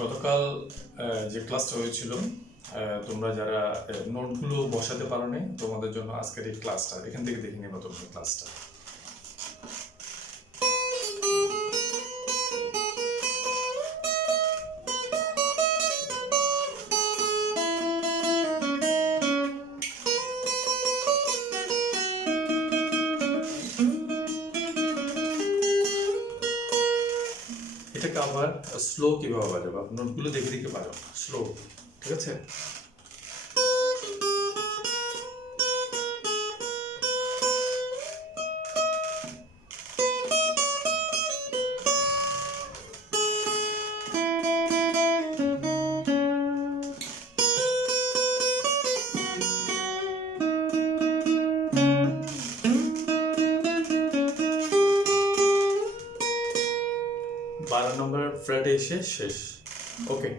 গতকাল যে ক্লাসটা হয়েছিল, তোমরা যারা নোটগুলো বসাতে পারো নি, তোমাদের জন্য আজকের এই ক্লাসটা এখান থেকে দেখে নেবা তোমরা ক্লাসটা। এটাকে আবার স্লো কিভাবে বাজাবো, নোটগুলো দেখে দেখে পারো স্লো, ঠিক আছে? 12 নম্বর ফ্ল্যাটে এসে শেষ। ওকে।